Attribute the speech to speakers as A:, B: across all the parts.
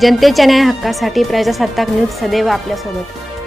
A: जनतेच्या न्याय हक्कासाठी प्रजासत्ताक न्यूज सदैव आपल्यासोबत.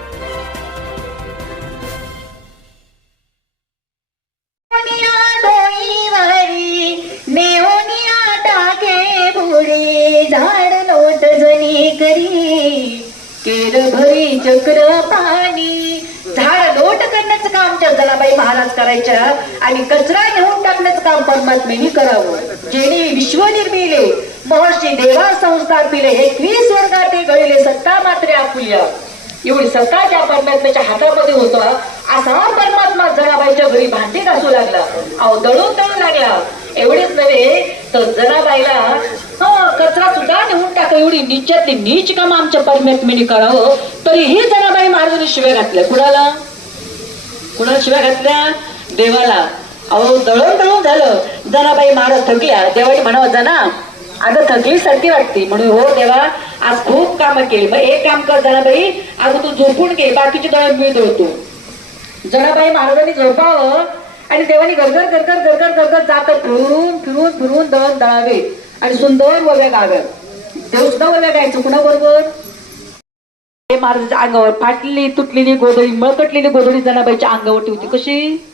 B: करायच्या आणि कचरा नेऊन टाकण्याचं काम परमात्मेने करावं. जेणे विश्व निर्मिले महर्षी देवा संस्कार पिले एकवीस वर्गाते गळले सत्ता मात्र आपुल्या. एवढी सत्ता त्या परमात्म्याच्या हातामध्ये होता असा परमात्मा जनाबाईच्या घरी भांडी घासू लागला. अहो दळून दळू लागला. एवढेच नव्हे तर जनाबाईला हं, कचरा सुद्धा नेऊन टाका एवढी निच्यातली नीच काम आमच्या परमात्म्याने करावं तरीही जनाबाई महाराजांनी शिव्या घातल्या. कुणाला? कुणाला शिव्या घातल्या? देवाला. अहो दळून दळून झालं. जनाबाई महाराज थकल्या. देवाने म्हणावं जना अगं थकली सारखी वाटते. म्हणून हो देवा आज खूप कामं केली. मग एक काम कर जनाबाई. अगं तू झोपून घे. बाकीचे दळण मी दळतो. जनाबाई महाराजांनी झोपावं आणि देवानी गरगर गरगर गरगर गरगर जात फिरून फिरून फिरून दळण दळावे आणि सुंदर वव्या गाव्यात. देव सुद्धा वव्या गायचं कुणाबरोबर? महाराजांच्या अंगावर फाटलेली तुटलेली गोधडी मळकटलेली गोधडी जनाबाईच्या अंगावरती होती. कशी?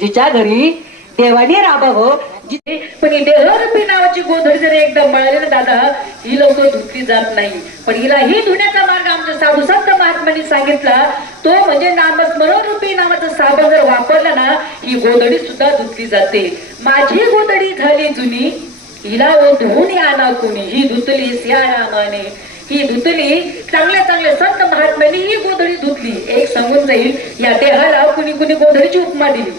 B: जिच्या घरी देवाने राबावं जिथे पण ही देहरूपी नावाची गोधडी जर एकदा मळाली ना दादा ही लवकर धुतली जात नाही. पण हिला ही धुण्याचा मार्ग आमच्या साधू संत महात्मांनी सांगितला तो म्हणजे नामस्मरण रूपी नावाचा साबण जर वापरला ना ही गोधडी सुद्धा धुतली जाते. माझी गोधडी झाली जुनी हिला ओ धुवून या ना कोणी. ही धुतली या रामाने ही धुतली चांगल्या चांगल्या संत महात्म्याने ही गोधडी धुतली. एक सांगून जाईल या देहाला कुणी कुणी गोधडीची उपमा दिली.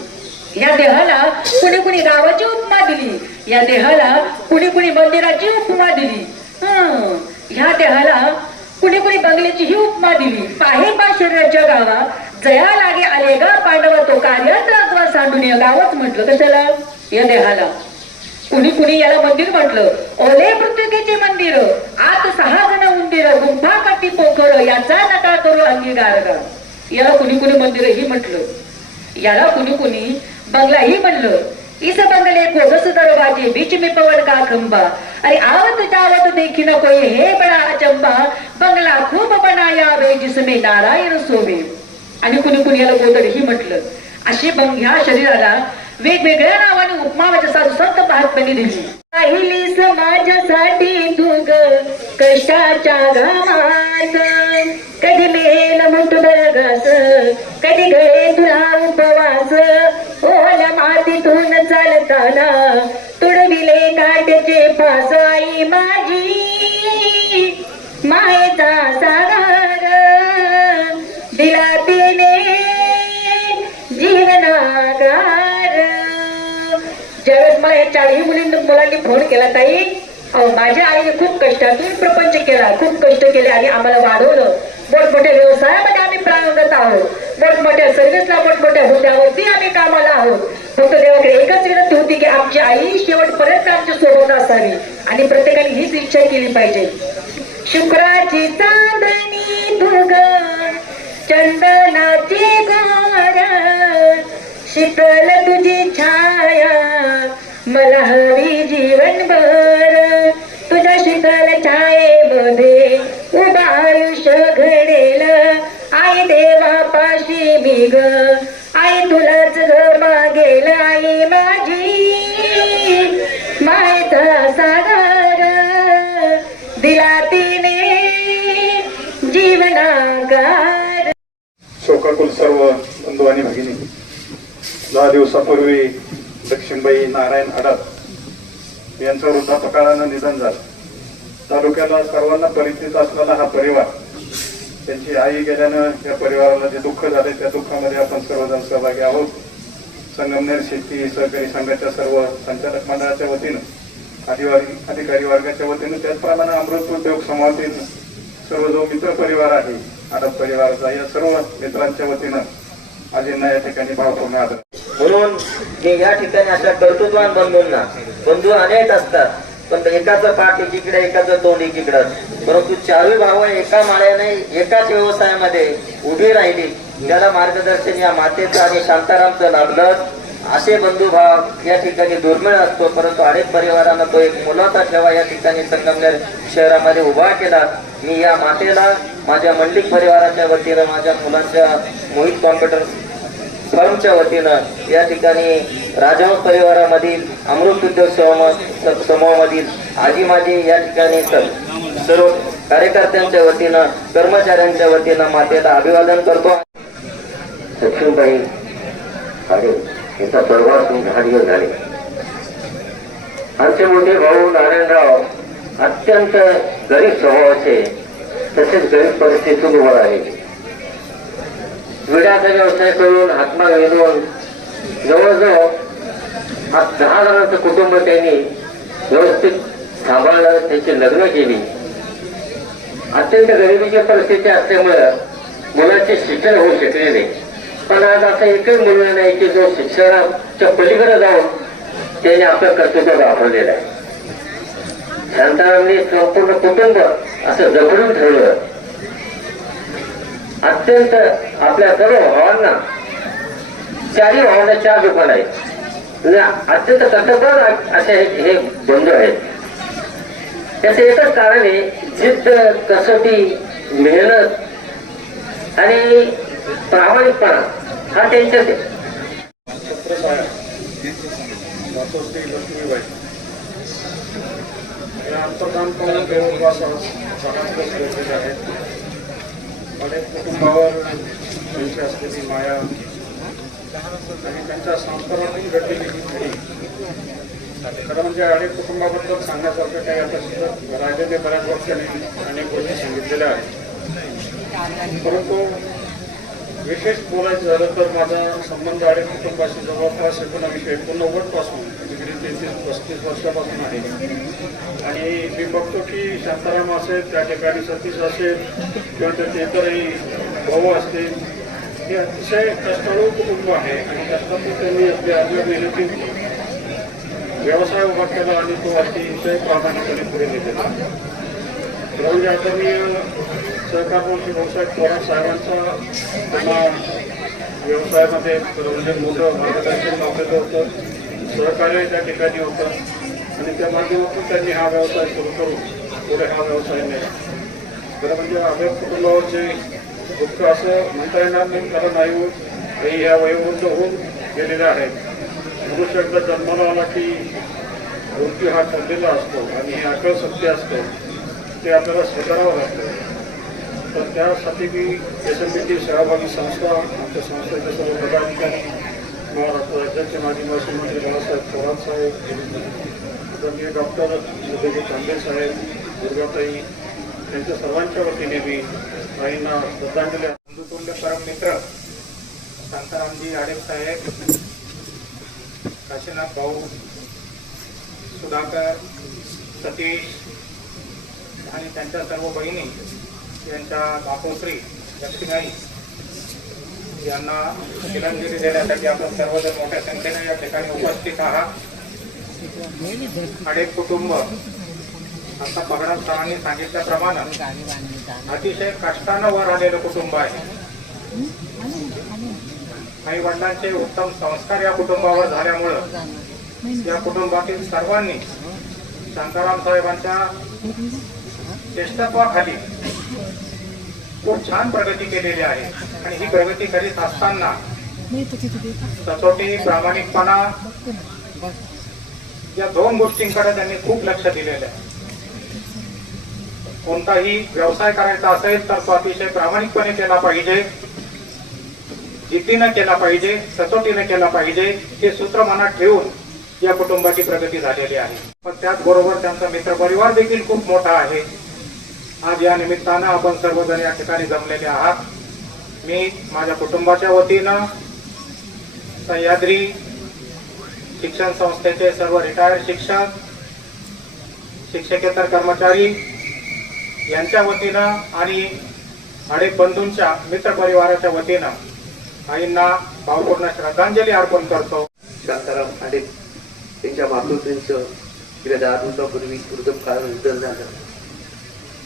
B: या देहाला कुणी कुणी गावाची उपमा दिली. या देहाला कुणी कुणी मंदिराची उपमा दिली. ह्या देहाला कुणी कुणी बंगल्याची ही उपमा दिली. पाहे पा शरीराच्या गावा जया लागे आले गा पांडवा तो कार्यात सांडून या गावात म्हटलं कशाला? या देहाला. कुणी कुणी याला मंदिर म्हटलं ओले मृत्युकेचे मंदिर आत सहा जण उंदीर गुंफा काठी पोखर याचा नका करू अंगीकार याला कुणी कुणी मंदिर ही म्हटलं. याला कुणी कुणी बंगला ही म्हणलं. इस बंगले को दस दरवाजे बीच में पवन का खंबा. अरे आवत जावत देखी न कोई हे बडा अचंबा. बंगला खूप बनाया वे जिसमें नारायण सोवे. आणि कुणी कुणी याला गोदडही म्हटलं. अशी बंग ह्या शरीराला वेगवेगळ्या नावाने उपमा माझ्या साधू संत महात्म्यांनी दिली. राहिली समाजासाठी तू ग कष्टाच्या घामात कधी मेल मुठ बरगास कधी गळे तुला उपवास. चारही मुलींनी मुलांनी फोन केला ताई. अहो माझ्या आईने खूप कष्टातून प्रपंच केला. खूप कष्ट केले आणि आम्हाला वाढवलं. मोठमोठ्या व्यवसायामध्ये आम्ही प्रारंभत आहोत. मोठमोठ्या सर्व्हिसला मोठमोठ्या हुद्द्यावरती आम्ही कामाला आहोत. फक्त देवाकडे एकच विनंती होती की आमची आई शेवटपर्यंत आमच्यासोबत असावी. आणि प्रत्येकाने हीच इच्छा केली पाहिजे. शुक्राची चांदणी तुग चंदनाची गोर शीतल तुझी छान जीवनागार
C: शोकाकुल सर्व बंधू आणि भगिनी दहा दिवसापूर्वी दक्षिणबाई नारायण अडत यांचं वृद्धापकाळानं निधन झालं. तालुक्याला सर्वांना परिचित असलेला हा परिवार त्यांची आई गेल्यानं या परिवाराला जे दुःख झाले त्या दुःखामध्ये आपण सर्वजण सहभागी आहोत. संगमनेर शेती सहकारी संघाच्या सर्व संचालक मंडळाच्या वतीनं आदिवासी अधिकारी वर्गाच्या वतीनं त्याचप्रमाणे अमृत उद्योग समूहातील सर्व जो मित्र परिवार आहे आडत परिवाराचा या सर्व मित्रांच्या वतीनं आजींना या ठिकाणी भावपूर्ण आदर.
D: म्हणून हे या ठिकाणी अशा कर्तृत्वान बंधूंना बंधू अनेक असतात पण एकाचं पाठ एकीकडे एकाचं तोंड एकीकडे परंतु चारही भाव एका माळ्याने एकाच व्यवसायामध्ये उभी राहिली. त्याला मार्गदर्शन या मातेचं आणि शांतारामचं लाभलं असे बंधुभाव या ठिकाणी दुर्मिळ असतो परंतु अनेक परिवारांना तो एक मुलाचा ठेवा या ठिकाणी संगमनेर शहरामध्ये उभा केला. मी या मातेला माझ्या मंडलिक परिवाराच्या वतीनं माझ्या मुलांच्या मोहित कॉम्प्युटर फर्मच्या वतीनं या ठिकाणी राजहंस परिवारामधील अमृत उद्योग समूह समूहामधील आजी माझी या ठिकाणी सर्व कार्यकर्त्यांच्या वतीनं कर्मचाऱ्यांच्या वतीनं मातेला अभिवादन करतो.
E: सचिनबाई आले याचा दहा दिवस झाले. आमचे मोठे भाऊ नारायणराव अत्यंत गरीब स्वभावाचे तसेच गरीब परिस्थितीतून उभं आहे विड्याचा व्यवसाय करून हातमाग विनवून जवळजवळ आज दहा जणांचं कुटुंब त्यांनी व्यवस्थित सांभाळलं त्यांची लग्न केली. अत्यंत गरिबीची परिस्थिती असल्यामुळं मुलाचे शिक्षण होऊ शकले नाही. पण आज असा एकही मुलगा नाही की जो शिक्षणाच्या पलीकडे जाऊन त्याने आपलं कर्तृत्व वापरलेलं आहे. शांतारामने संपूर्ण कुटुंब असं जखडून ठेवलं. अत्यंत आपल्या सर्व भावांना चारही भावांना चार दुकान आहेत म्हणजे अत्यंत कर्तव्य असे हे हे बंधू आहेत. त्याचं एकच कारण आहे जिद्द कसोटी मेहनत आणि प्रामाणिकपणा हा त्यांच्यात आहे
C: छत्रसाया वासोश्री लक्ष्मीबाई गरजेचे आहेत अनेक कुटुंबावर त्यांची असलेली माया आणि त्यांच्या संस्कारातून घडलेली ही घडी. खरं म्हणजे अनेक कुटुंबाबद्दल सांगण्यासारखं काही आता सुद्धा राहिलेले बऱ्याच वर्षांनी अनेक गोष्टी सांगितलेल्या आहेत. परंतु विशेष बोलायचं झालं तर माझा संबंध आहे कुटुंबाशी जवळपास एकोणावीसशे एकोणनव्वदपासून डिग्री तेहतीस पस्तीस वर्षापासून आहे. आणि मी बघतो की शांताराम असेल त्या ठिकाणी सतीश असेल किंवा त्याचे इतरही भाऊ असतील हे अतिशय कष्टाळू कुटुंब आहे. आणि कष्टातून त्यांनी आपल्या अर्ध्या मेहनतीत व्यवसाय उभा केला आणि तो अतिशय प्राधान्यपणे पुढे नेलेला म्हणजे आदरणीय सहकार मंत्री भाऊसाहेब पवार साहेबांचा त्यांना व्यवसायामध्ये म्हणजे मोठं मार्गदर्शन लावलेलं होतं. सहकार्य त्या ठिकाणी होतं. आणि त्या माध्यमातून त्यांनी हा व्यवसाय सुरू करून पुढे हा व्यवसाय नेला. खरं म्हणजे आपल्या कुटुंबावरचे दुःख असं म्हणता येणार नाही कारण आई काही ह्या वयोवृद्ध होऊन गेलेल्या आहेत. मनुष्य एकदा जन्माला आला की मृत्यू हा ठरलेला असतो आणि हे अकळ सत्य असतं. ते आपल्याला स्वीकारावं लागतं तर त्यासाठी मी एस एम बीची सहभागी संस्था आमच्या संस्थेचे सर्व पदाधिकारी महाराष्ट्र राज्याचे माजी महसूल मंत्री बाळासाहेब थोरात साहेब आदरणीय डॉक्टर सुदेवी तांबे साहेब दुर्गाताई यांच्या सर्वांच्या वतीने मी आईंना श्रद्धांजली
F: बंधुतुल्य परम मित्र शांतारामजी आडेव साहेब काशीनाथ भाऊ सुधाकर सतीश आणि त्यांच्या सर्व बहिणी यांच्या बापोश्री लक्ष्मीबाई यांना तिरंगिरी देण्यासाठी आपण सर्वजण मोठ्या संख्येने या ठिकाणी उपस्थित आहात. अनेक कुटुंब आता पगडाम सरांनी सांगितल्याप्रमाणे अतिशय कष्टानं वर आलेलं कुटुंब आहे. आई वडिलांचे उत्तम संस्कार या कुटुंबावर झाल्यामुळं या कुटुंबातील सर्वांनी शांताराम साहेबांच्या ज्येष्ठत्वाखाली खूप छान प्रगती केलेली आहे. आणि ही प्रगती करीत असताना सचोटी प्रामाणिकपणा या दोन गोष्टींकडे त्यांनी खूप लक्ष दिलेलं आहे. कोणताही व्यवसाय करायचा असेल तर तो अतिशय प्रामाणिकपणे केला पाहिजे. जिद्दीनं केला पाहिजे सचोटीने केला पाहिजे हे सूत्र मनात ठेवून या कुटुंबाची प्रगती झालेली आहे. पण त्याचबरोबर त्यांचा मित्रपरिवार देखील खूप मोठा आहे. आज या निमित्तानं आपण सर्वजण या ठिकाणी जमलेले आहात. मी माझ्या कुटुंबाच्या वतीनं सह्याद्री शिक्षण संस्थेचे सर्व रिटायर्ड शिक्षक शिक्षकेतर कर्मचारी यांच्या वतीनं आणि अनेक बंधूंच्या मित्रपरिवाराच्या वतीनं आईंना भावपूर्ण श्रद्धांजली अर्पण करतो.
E: शांताराम आडे त्यांच्या मातृत्वांचं गेल्या दहा दिवसापूर्वी दुर्गम काळ निधन झालं.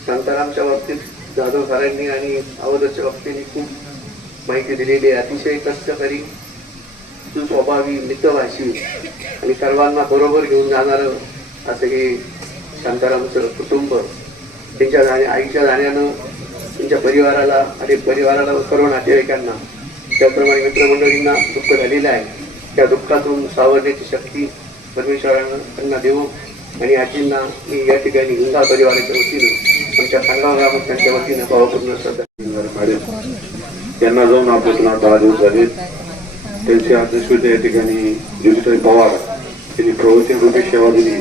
E: शांतारामच्या बाबतीत जाधव सरांनी आणि अवधच्या बाबतीने खूप माहिती दिलेली आहे. अतिशय कष्टकरी
G: सुस्वभावी मितभाषी आणि सर्वांना बरोबर घेऊन जाणारं असं हे शांतारामचं कुटुंब त्यांच्या जाण्या आईच्या जाण्यानं त्यांच्या परिवाराला आणि परिवाराला सर्व नातेवाईकांना त्याप्रमाणे मित्रमंडळींना दुःख झालेलं आहे. त्या दुःखातून सावरण्याची शक्ती परमेश्वरांना त्यांना देऊ आणि आजींना मी या ठिकाणी हिंगा परिवाराच्या वतीनं आमच्या सांगाव आपण त्यांच्या भावपूर्ण श्रद्धा
H: मॅडम त्यांना जाऊन आपल्यातून दहा दिवस झाले. त्यांचे अध्यक्षतेच्या या ठिकाणी ज्योतिताई पवार यांनी प्रवृत्ती रूपी सेवा दिली.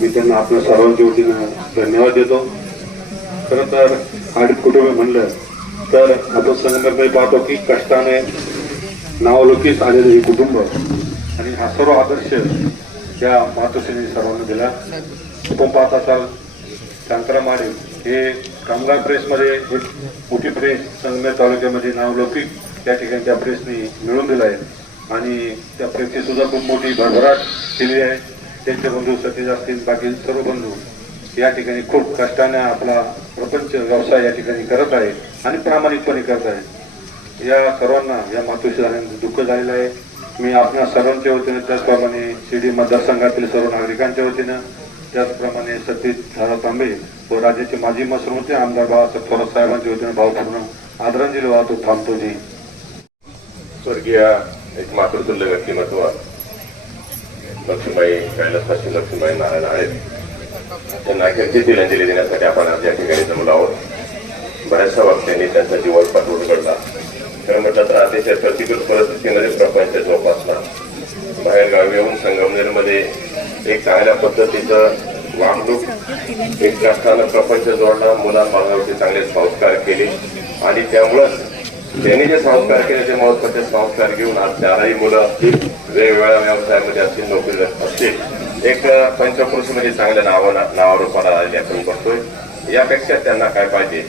H: मी त्यांना आपल्या सर्वांच्या वतीनं धन्यवाद देतो. खरं तर आडीत कुटुंब म्हणलं तर आपण संगमरमध्ये पाहतो की कष्टाने नावलोकीच आलेलं हे कुटुंब आणि हा सर्व आदर्श या मातोश्रीने सर्वांना दिला. आपण पाहत असाल शंकरामाडे हे कामगार प्रेसमध्ये एक मोठी प्रेस संगमेर तालुक्यामध्ये नावलौकिक त्या ठिकाणी त्या प्रेसनी मिळून दिलं आहे. आणि त्या प्रेसची सुद्धा खूप मोठी भरभराट केली आहे. त्यांचे बंधू सतीज असतील बाकी सर्व बंधू या ठिकाणी खूप कष्टाने आपला प्रपंच व्यवसाय या ठिकाणी करत आहे आणि प्रामाणिकपणे करत आहे. या सर्वांना या मातोश्री दुःख झालेलं आहे. मी आपल्या सर्वांच्या वतीनं त्याचप्रमाणे शिर्डी मतदारसंघातील सर्व नागरिकांच्या वतीनं त्याचप्रमाणे सतीश झाडा तांबे व राज्याचे माजी मसरूमचे आमदार बाळासाहेब थोरात साहेबांच्या वतीने भावपूर्ण आदरांजली वाहतो थांबतोजी.
I: स्वर्गीय एक मातृतुल्य व्यक्तिमत्व लक्ष्मीबाई कैलासवासी लक्ष्मीबाई नारायण आहेत. त्यांना अखेरची तिलांजली देण्यासाठी आपण आज या ठिकाणी जमलो आहोत. बऱ्याचशा वक्त्यांनी त्यांचा जीवनपट उलगडला. खरं म्हटलं तर अतिशय प्रतिकूल परिस्थितीमध्ये प्रपंच जोपासला. बाहेर गावी येऊन संगमनेरमध्ये एक चांगल्या पद्धतीचं वागणूक एक कष्टानं प्रपंच जोडणं मुलांबाळावरती चांगले संस्कार केले. आणि त्यामुळंच त्यांनी जे संस्कार केले ते महत्त्वाचे संस्कार घेऊन आज चारही मुलं वेगवेगळ्या व्यवसायामध्ये असतील नोकरी असतील. एक पंचकृषीमध्ये चांगल्या नावा नावारूपाला आलेले आपण करतोय यापेक्षा त्यांना काय पाहिजे?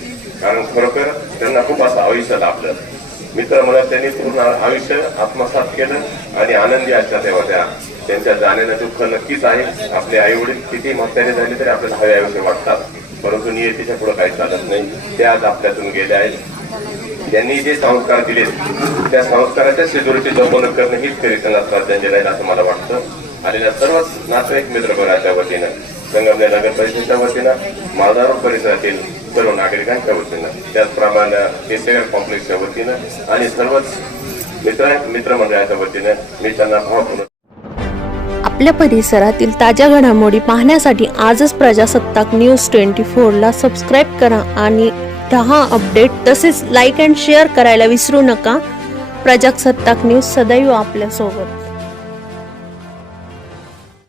I: कारण खरोखर त्यांना खूप असं आयुष्य लाभलं. मित्र मला त्यांनी पूर्ण आयुष्य आत्मसात केलं आणि आनंदी आजच्या तेव्हा त्या. त्यांच्या जाण्यानं दुःख नक्कीच आहे. आपले आई वडील किती म्हातारे झाले तरी आपल्याला हवे आयुष्य वाटतात. परंतु नियतीच्या पुढे काही चालत नाही. ते आज आपल्यातून गेले आहेत. त्यांनी जे संस्कार दिले त्या संस्काराच्या सिक्युरिटी जपवणूक करणं हीच खरी त्यांना श्रद्धांजली आहे असं मला वाटतं. आलेल्या सर्वच नातेवाईक मित्रगणाच्या वतीनं संगमनेर नगर परिषदेच्या वतीनं मालदार परिसरातील सर्व नागरिकांच्या वतीनं त्याचप्रमाणे केसेगर कॉम्प्लेक्सच्या वतीनं आणि सर्वच मित्र मित्रमंडळाच्या वतीनं मी त्यांना भावपूर्ण
J: आपल्या परिसरातील ताज्या घडामोडी पाहण्यासाठी आजच प्रजासत्ताक न्यूज ट्वेंटी फोरला सबस्क्राईब करा आणि दहा अपडेट तसेच लाईक अँड शेअर करायला विसरू नका. प्रजासत्ताक न्यूज सदैव आपल्यासोबत.